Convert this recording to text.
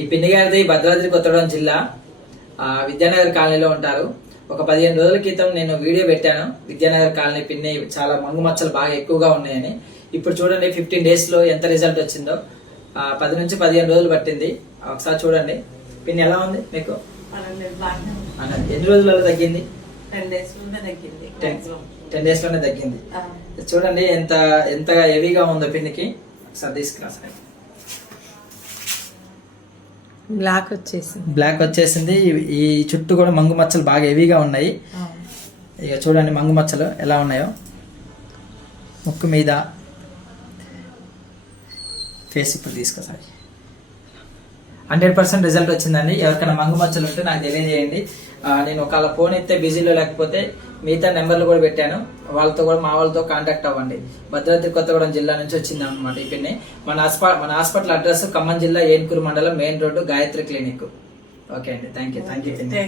ఈ పిన్ని గారిది భద్రాద్రి కొత్తగూడెం జిల్లా విద్యానగర్ కాలనీలో ఉంటారు. ఒక 15 రోజుల క్రితం నేను వీడియో పెట్టాను. విద్యానగర్ కాలనీ పిన్ని చాలా మంగు మచ్చలు బాగా ఎక్కువగా ఉన్నాయని. ఇప్పుడు చూడండి 15 days లో ఎంత రిజల్ట్ వచ్చిందో. 10 నుంచి 15 రోజులు పట్టింది. ఒకసారి చూడండి పిన్ని ఎలా ఉంది మీకు. ఎన్ని రోజులలో తగ్గింది? 10 days లోనే తగ్గింది. 10 days లోనే తగ్గింది. చూడండి ఎంత ఎంత హెవీగా ఉందో పిన్నికి. ఒకసారి తీసుకురా సరే. బ్లాక్ వచ్చేసింది. ఈ చుట్టూ కూడా మంగు మచ్చలు బాగా హెవీగా ఉన్నాయి. ఇక చూడండి మంగు మచ్చలు ఎలా ఉన్నాయో. ముక్కు మీద, ఫేస్ ఇప్పుడు తీసుకొసారి 100% రిజల్ట్ వచ్చిందండి. ఎవరికైనా మంగు మచ్చలు ఉంటే నాకు తెలియజేయండి. నేను ఒకవేళ ఫోన్ ఎత్తే బిజీలో లేకపోతే మిగతా నెంబర్లు కూడా పెట్టాను. వాళ్ళతో కూడా మా వాళ్ళతో కాంటాక్ట్ అవ్వండి. భద్రాద్రి కొత్తగూడెం జిల్లా నుంచి వచ్చింది అనమాట ఈ పిన్ని. మన హాస్పిటల్ అడ్రస్ ఖమ్మం జిల్లా ఏన్కూరు మండలం main road Gayatri clinic. Okay అండి, థ్యాంక్ యూ పిన్ని.